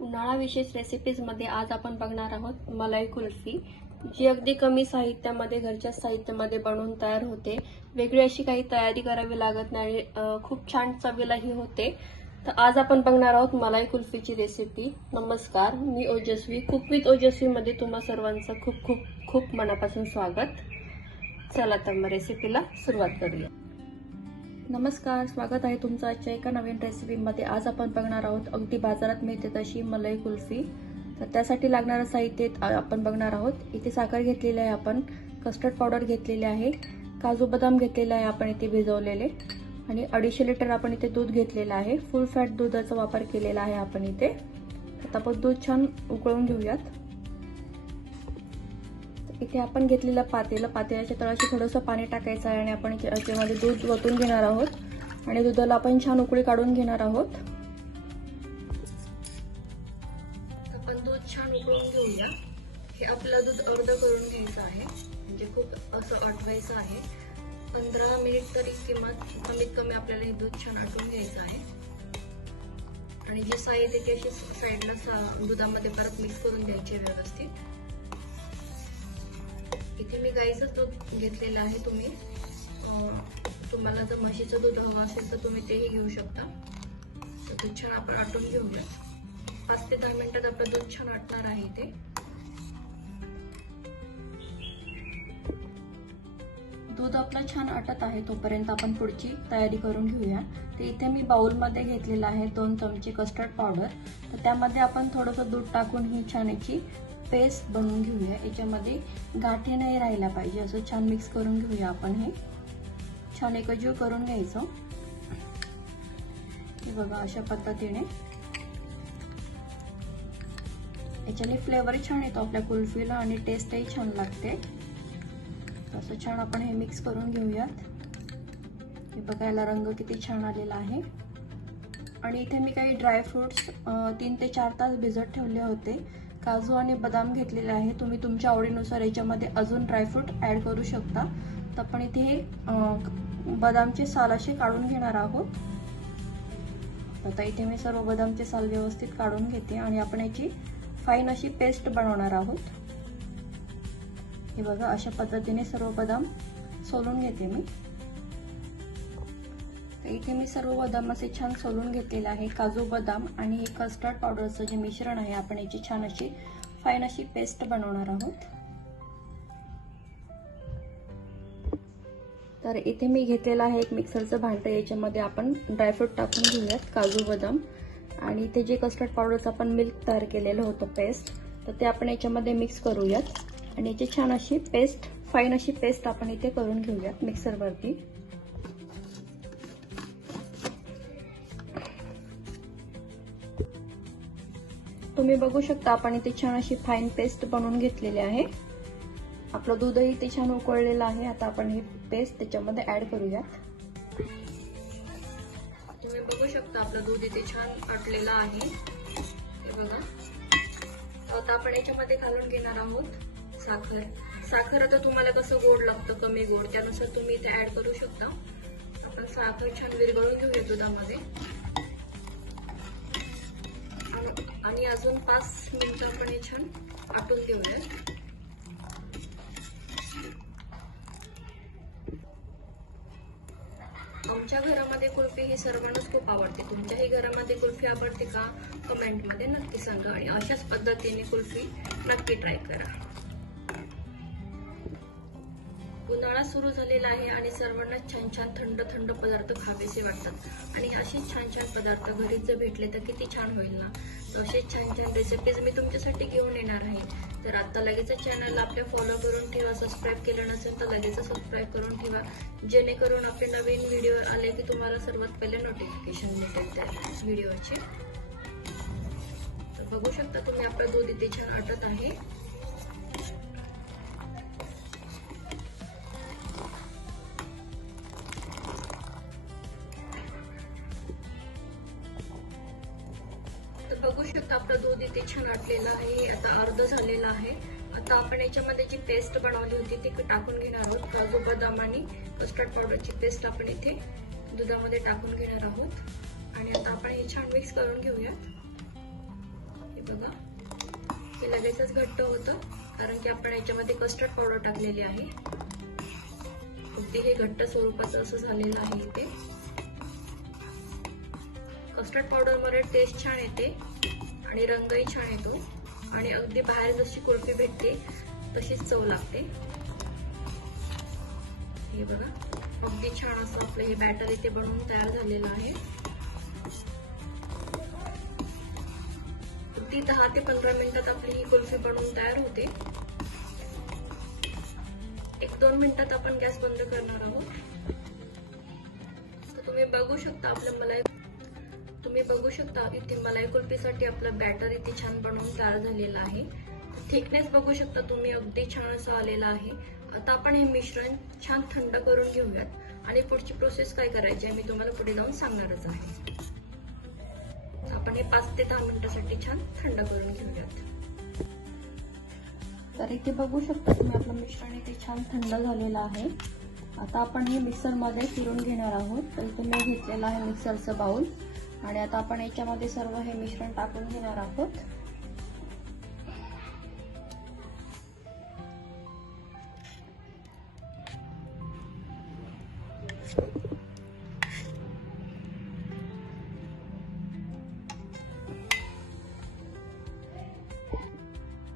उन्हाळा विशेष रेसिपीजमध्ये आज आपण बघणार आहोत मलाई कुल्फी, जी अगदी कमी साहित्यामध्ये घरच्या साहित्यामध्ये बनवून तयार होते। वेगळी अशी काही तयारी करावी लागत नाही, खूप छान चवीलाही होते। तर आज आपण बघणार आहोत मलाई कुल्फीची रेसिपी। नमस्कार, मी ओजस्वी, कुक विथ ओजस्वी मध्ये तुम्हा सर्वांचं खूप खूप खूप मनापासून स्वागत। चला तर मग रेसिपीला सुरुवात करूया। नमस्कार, स्वागत आहे तुमचं आजच्या एका नवीन रेसिपीमध्ये। आज आपण बघणार आहोत अगदी बाजारात मिळते तशी मलाई कुल्फी। तर त्यासाठी लागणारं साहित्य आपण बघणार आहोत। इथे साखर घेतलेली आहे आपण, कस्टर्ड पावडर घेतलेली आहे, काजू बदाम घेतलेले आहे आपण इथे भिजवलेले, आणि 250 लिटर आपण इथे दूध घेतलेलं आहे। फुल फॅट दुधाचा वापर केलेला आहे आपण इथे। आता आपण दूध छान उकळून घेऊयात। इथे आपण घेतलेलं पातेल्याच्या तळाशी थोडंसं पाणी टाकायचं आहे आणि आपण याच्यामध्ये दूध ओतून घेणार आहोत आणि दुधाला आपण छान उकळी काढून घेणार आहोत। आपण दूध छान उकळून घेऊया। हे आपलं दूध अर्ध करून घ्यायचं आहे, म्हणजे खूप असं आटवायचं आहे। 15 मिनिट तरी कमीत कमी आपल्याला हे दूध छान आटवून घ्यायचं आहे। आणि जे साहित्य ते अशी साईडला दुधामध्ये परत मिक्स करून द्यायचे व्यवस्थित। इथे मी गाईचं दूध घेतलेलं आहे। तुम्हाला जर म्हशीचं दूध हवं असेल तर तुम्ही तेही घेऊ शकता। तर दूध छान आपण आटून घेऊया। 5 ते 10 मिनिटात आपलं दूध छान आटणार आहे इथे। दूध आपलं छान आटत आहे तोपर्यंत आपण पुढची तयारी करून घेऊया। तर इथे मी बाउलमध्ये घेतलेला आहे 2 चमचे कस्टर्ड पावडर। तर त्यामध्ये आपण थोडंसं दूध टाकून ही छान याची पेस्ट बनवून घेऊया। याच्यामध्ये गाठी नाही राहिला पाहिजे, असं छान मिक्स करून घेऊया आपण। हे छान एकजीव करून घ्यायचं। हे बघा, अशा पद्धतीने याच्याने फ्लेवर छान येतो आपल्या कुल्फीला आणि टेस्टही छान लागते। असं छान आपण हे मिक्स करून घेऊयात। हे बघायला रंग किती छान आलेला आहे। आणि इथे मी काही ड्रायफ्रुट्स 3 ते 4 तास भिजत ठेवले होते। काजू आणि बदाम घेतलेले आहे। तुम्ही तुमच्या आवडीनुसार याच्यामध्ये अजून ड्रायफ्रूट ऍड करू शकता। तर आपण इथे हे बदामचे साल असे काढून घेणार आहोत। आता इथे मी सर्व बदामचे साल व्यवस्थित काढून घेते आणि आपण याची फाईन अशी पेस्ट बनवणार आहोत। हे बघा, अशा पद्धतीने सर्व बदाम सोलून घेते मी। इथे मी सर्व बदाम असे छान सोलून घेतलेले आहे। काजू बदाम आणि हे कस्टर्ड पावडरचं जे मिश्रण आहे, आपण याची छान अशी फाईन अशी पेस्ट बनवणार आहोत। तर इथे मी घेतलेला आहे एक मिक्सरचं भांडं। याच्यामध्ये आपण ड्रायफ्रूट टाकून घेऊयात, काजू बदाम, आणि इथे जे कस्टर्ड पावडरचं आपण मिल्क तयार केलेलं होतं पेस्ट, तर ते आपण याच्यामध्ये मिक्स करूयात आणि याची छान अशी पेस्ट, फाईन अशी पेस्ट आपण इथे करून घेऊयात मिक्सरवरती। तुम्ही बघू शकता आपण इथे छान अशी फाईन पेस्ट बनवून घेतलेली आहे। आपलं दूधही इथे छान उकळलेलं आहे। आता आपण ही पेस्ट त्याच्यामध्ये ऍड करूयात। तुम्ही बघू शकता आपलं दूध इथे छान आटलेलं आहे। हे बघा, आता आपण याच्यामध्ये घालून घेणार आहोत साखर। आता तुम्हाला कसं गोड लागतं, कमी गोड, त्यानुसार तुम्ही इथे ऍड करू शकता। आपण साखर छान विरघळून घेऊया दुधामध्ये आणि अजून 5 मिनिटं आपण हे छान आटून घेऊया। आमच्या घरामध्ये कुल्फी ही सर्वांनाच खूप आवडते। तुमच्याही घरामध्ये कुल्फी आवडते का? कमेंटमध्ये नक्की सांगा आणि अशाच पद्धतीने कुल्फी नक्की ट्राय करा। उन्हाळा सुरू झालेला आहे आणि सर्वांना छान छान थंड थंड पदार्थ खावेसे वाटतात। आणि असेच छान छान पदार्थ घरीच जर भेटले तर किती छान होईल ना। असेच छान छान रेसिपीज मी तुमच्यासाठी घेऊन येणार आहे। तर आता लगेच चॅनलला आपल्या फॉलो करून ठेवा। सबस्क्राईब केलं नसेल तर लगेच सबस्क्राईब करून ठेवा, जेणेकरून आपले नवीन व्हिडिओ आले की तुम्हाला सर्वात पहिले नोटिफिकेशन मिळेल त्या व्हिडिओचे। तर बघू शकता तुम्ही, आपलं दूध इथे छान आटत आहे। बघू शकता आपलं दूध इथे छान आटलेलं आहे। आता अर्ध झालेलं आहे। आता आपण याच्यामध्ये जी पेस्ट बनवली होती ती टाकून घेणार आहोत। काजू बदाम आणि कस्टर्ड पावडरची पेस्ट आपण इथे दुधामध्ये टाकून घेणार आहोत आणि आता आपण हे छान मिक्स करून घेऊयात। बघा, हे लगेचच घट्ट होतं कारण की आपण याच्यामध्ये कस्टर्ड पावडर टाकलेली आहे. अगदी हे घट्ट स्वरूपाचं असं झालेलं आहे. इथे कस्टर्ड पावडर मध्ये टेस्ट छान येते आणि रंगही छान येतो आणि अगदी बाहेर जशी कुल्फी भेटते तशीच चव लागते. हे बघा, अगदी छान असं आपलं हे बॅटर इथे बनवून तयार झालेलं आहे. अगदी 10 ते 15 मिनिटात आपली ही कुल्फी बनवून तयार होते. 1-2 मिनिटात आपण गॅस बंद करणार आहोत. तर तुम्ही बघू शकता इथे मलाई कुल्फीसाठी आपलं बॅटर इथे छान बनवून तयार झालेलं आहे. थिकनेस बघू शकता तुम्ही, अगदी छान असं आलेलं आहे. आता आपण हे मिश्रण छान थंड करून घेऊयात आणि पुढची प्रोसेस काय करायची आहे मी तुम्हाला पुढे जाऊन सांगणारच आहे. आपण हे 5 ते 10 मिनिटांसाठी छान थंड करून घेऊयात. तर इथे बघू शकता तुम्ही आपलं मिश्रण इथे छान थंड झालेलं आहे. आता आपण हे मिक्सर मध्ये फिरून घेणार आहोत. तर इथे मी घेतलेला आहे मिक्सरचं बाउल आणि आता आपण याच्यामध्ये सर्व हे मिश्रण टाकून घेणार आहोत.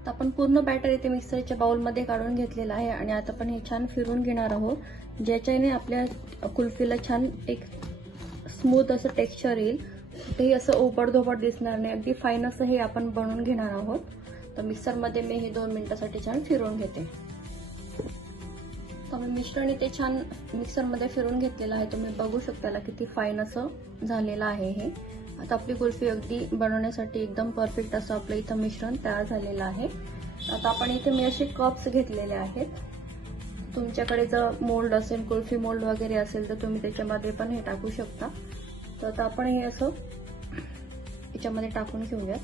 आपण पूर्ण बॅटर इथे मिक्सरच्या बाउलमध्ये काढून घेतलेला आहे आणि आता आपण हे छान फिरून घेणार आहोत, ज्याच्याने आपल्या कुल्फीला छान एक स्मूथ असं टेक्स्चर येईल. ते असं ओबडधोबड दिसणार नाही, अगदी फाईन असं हे आपण बनवून घेणार आहोत. तर मिक्सरमध्ये मी हे 2 मिनिटांसाठी छान फिरवून घेते. तर मी मिश्रण इथे छान मिक्सरमध्ये फिरून घेतलेलं आहे. तुम्ही बघू शकता किती फाईन असं झालेलं आहे हे. आता आपली कुल्फी अगदी बनवण्यासाठी एकदम परफेक्ट असं आपलं इथं मिश्रण तयार झालेलं आहे. आता आपण इथे मी असे कप्स घेतलेले आहेत. तुमच्याकडे जर मोल्ड असेल, कुल्फी मोल्ड वगैरे असेल तर तुम्ही त्याच्यामध्ये पण हे टाकू शकता. तर आता आपण हे असं याच्यामध्ये टाकून घेऊयात.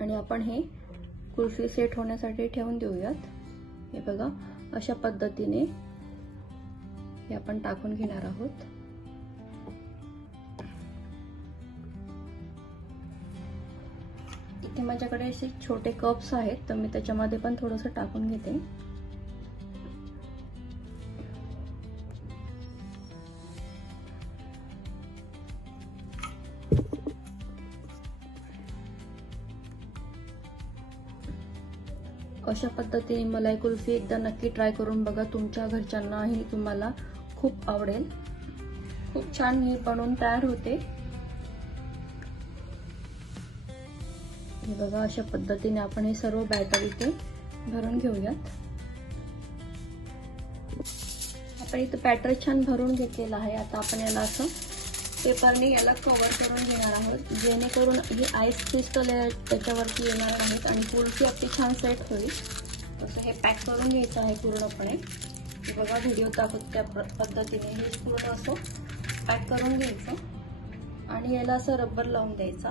आणि आपण हे कुल्फी सेट होण्यासाठी ठेवून देऊयात. हे बघा, अशा पद्धतीने हे आपण टाकून घेणार आहोत. इथे माझ्याकडे असे छोटे कप्स आहेत, तर मी त्याच्यामध्ये पण थोडंसं टाकून घेते. अशा पद्धतीने मलाई कुल्फी एकदा नक्की ट्राय करून बघा. तुमच्या घरच्यांनाही तुम्हाला खूप आवडेल. खूप छान ही बनवून तयार होते. हे बघा, अशा पद्धतीने आपण हे सर्व बॅटर इथे भरून घेऊयात. आपण इथे बॅटर छान भरून घेतलेलं आहे. आता आपण याला असं पेपरने याला कव्हर करून घेणार आहोत, जेणेकरून ही आईस क्रिस्टल त्याच्यावरती येणार नाहीत आणि कुल्फी आपली छान सेट होईल. तसं हे पॅक करून घ्यायचं आहे पूर्णपणे. हे बघा, व्हिडिओ दाखवत त्या पद्धतीने हे पूर्ण असं पॅक करून घ्यायचं आणि याला असं रबर लावून द्यायचा,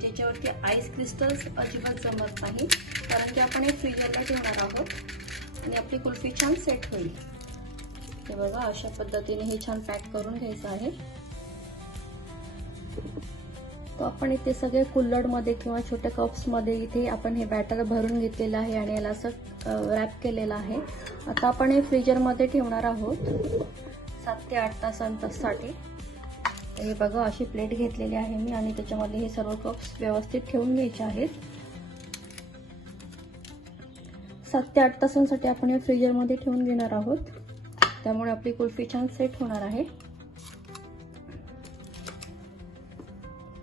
ज्याच्यावरती आईस क्रिस्टल्स अजिबात जमत नाही, कारण की आपण हे फ्रीजरला ठेवणार आहोत आणि आपली कुल्फी छान सेट होईल. हे बघा, अशा पद्धतीने हे छान पॅक करून घ्यायचं आहे. तो आपण इथे सगळे कुल्हडमध्ये किंवा छोट्या कप्समध्ये इथे आपण हे बॅटर भरून घेतलेलं आहे आणि याला असं रॅप केलेलं आहे. आता आपण हे फ्रीजरमध्ये ठेवणार आहोत 7 ते 8 तासांसाठी. हे बघा, अशी प्लेट घेतलेली आहे मी आणि त्याच्यामध्ये हे सर्व कप्स व्यवस्थित ठेवून घ्यायचे आहेत. 7 ते 8 तासांसाठी आपण हे फ्रीजरमध्ये ठेवून घेणार आहोत, त्यामुळे आपली कुल्फी छान सेट होणार आहे.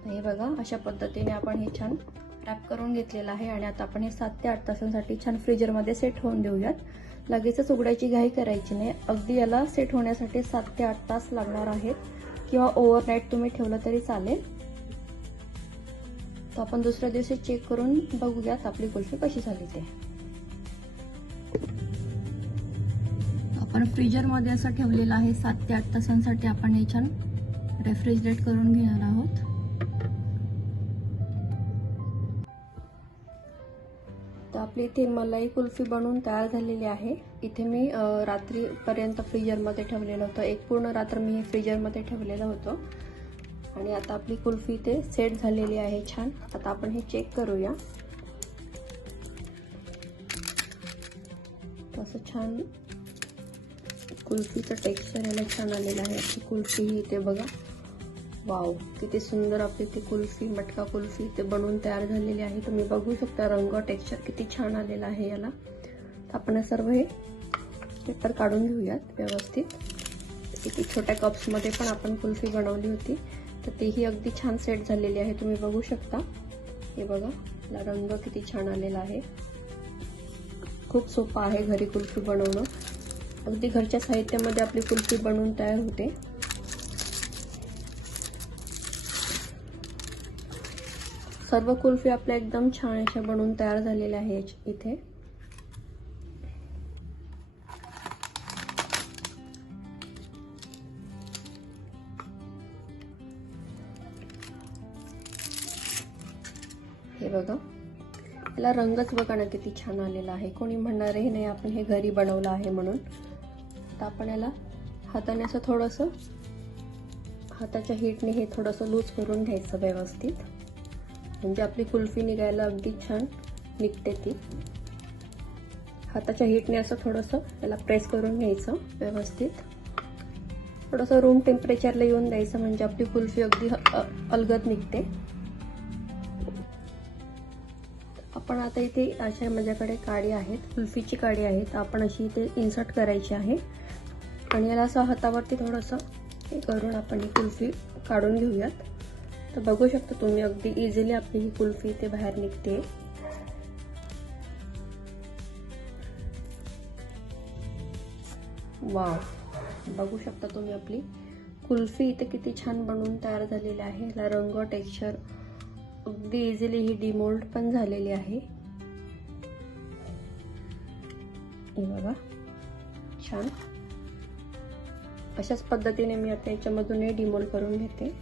हे बघा, अशा पद्धतीने आपण हे छान रॅप करून घेतलेलं आहे आणि आता आपण हे 7 ते 8 तासांसाठी छान फ्रीजरमध्ये सेट होऊन देऊयात. लगेचच उघडायची घाई करायची नाही. अगदी याला सेट होण्यासाठी 7 ते 8 तास लागणार आहेत किंवा ओव्हरनाईट तुम्ही ठेवलं तरी चालेल. तर आपण दुसऱ्या दिवशी चेक करून बघूयात आपली कुल्फी कशी झाली ते. आपण फ्रीजरमध्ये असं ठेवलेलं आहे 7 ते 8 तासांसाठी. आपण हे छान रेफ्रिजरेट करून घेणार आहोत. तर आपली इथे मलाई कुल्फी बनवून तयार झालेली आहे। इथे मी रात्रीपर्यंत फ्रीजरमध्ये ठेवलेलं होतं, एक पूर्ण रात्र मी हे फ्रीजरमध्ये ठेवलेलं होतं आणि आता आपली कुल्फी इथे सेट झालेली आहे छान। आता आपण हे चेक करूया। असं छान कुल्फीचं टेक्स्चर याला छान आलेलं आहे। आपली कुल्फी इथे बघा, वाव किती सुंदर आपली ती कुल्फी, मटका कुल्फी इथे बनवून तयार झालेली आहे। तुम्ही बघू शकता रंग टेक्स्चर किती छान आलेला आहे याला। तर आपण सर्व हे पेपर काढून घेऊयात व्यवस्थित। किती छोट्या कप्समध्ये पण आपण कुल्फी बनवली होती, तर तीही अगदी छान सेट झालेली आहे। तुम्ही बघू शकता, हे बघा याला रंग किती छान आलेला आहे। खूप सोपं आहे घरी कुल्फी बनवणं, अगदी घरच्या साहित्यामध्ये आपली कुल्फी बनवून तयार होते। सर्व कुल्फी आपल्या एकदम छान अशा बनवून तयार झालेल्या आहेत इथे। हे बघा, याला रंगच बघा ना किती छान आलेला आहे। कोणी म्हणणार हे नाही आपण हे घरी बनवलं आहे म्हणून। तर आपण याला हाताने असं थोडंसं, हाताच्या हीटने हे थोडंसं लूज करून घ्यायचं व्यवस्थित, म्हणजे आपली कुल्फी निघायला अगदी छान निघते ती। हाताच्या हीटने असं थोडंसं याला प्रेस करून घ्यायचं व्यवस्थित, थोडंसं रूम टेम्परेचरला येऊन द्यायचं, म्हणजे आपली कुल्फी अगदी अलगद निघते। आपण आता इथे अशा माझ्याकडे काडी आहेत, कुल्फीची काडी आहे, तर आपण अशी इथे इन्सर्ट करायची आहे आणि याला असं हातावरती थोडंसं हे करून आपण ही कुल्फी काढून घेऊयात। तर बघू शकता तुम्ही अगदी इझिली आपली ही कुल्फी इथे बाहेर निघते। वाव, बघू शकता तुम्ही आपली कुल्फी इथे किती छान बनवून तयार झालेली आहे। याला रंग टेक्स्चर अगदी इझिली ही डिमोल्ड पण झालेली आहे। हे बघा छान, अशाच पद्धतीने मी आता याच्यामधून हे डिमोल्ड करून घेते।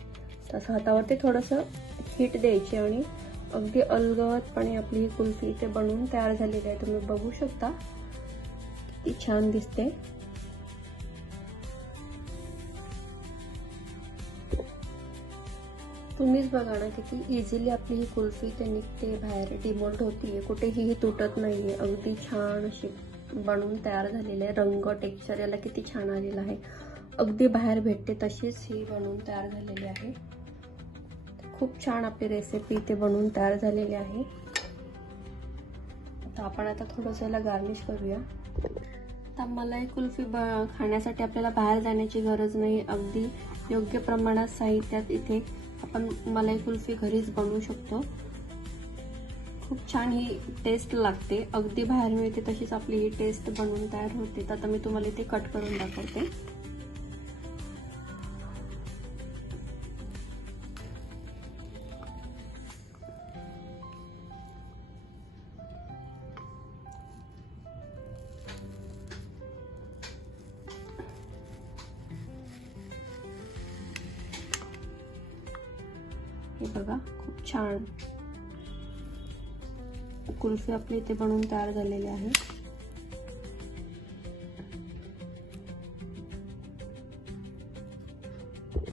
तसं हातावरती थोडंसं हीट द्यायची आणि अगदी अलगदपणे आपली ही कुल्फी इथे बनवून तयार झालेली आहे। तुम्ही बघू शकता किती छान दिसते। तुम्हीच बघा ना किती इझिली आपली ही कुल्फी इथे निघते बाहेर, डिमोल्ड होतीये, कुठेही तुटत नाहीये, अगदी छान अशी बनवून तयार झालेली आहे। रंग टेक्स्चर याला किती छान आलेला आहे, अगदी बाहेर भेटते तशीच ही बनवून तयार झालेली आहे। खूप छान आपली रेसिपी इथे बनवून तयार झालेली आहे। तर आपण आता थोडंसं याला गार्निश करूया। तर मलाई कुल्फी खाण्यासाठी आपल्याला बाहेर जाण्याची गरज नाही, अगदी योग्य प्रमाणात साहित्यात इथे आपण मलाई कुल्फी घरीच बनवू शकतो। खूप छान ही टेस्ट लागते, अगदी बाहेर मिळते तशीच आपली ही टेस्ट बनवून तयार होते। तर आता मी तुम्हाला इथे कट करून दाखवते। हे बघा खूप छान कुल्फी आपली इथे बनवून तयार झालेली आहे।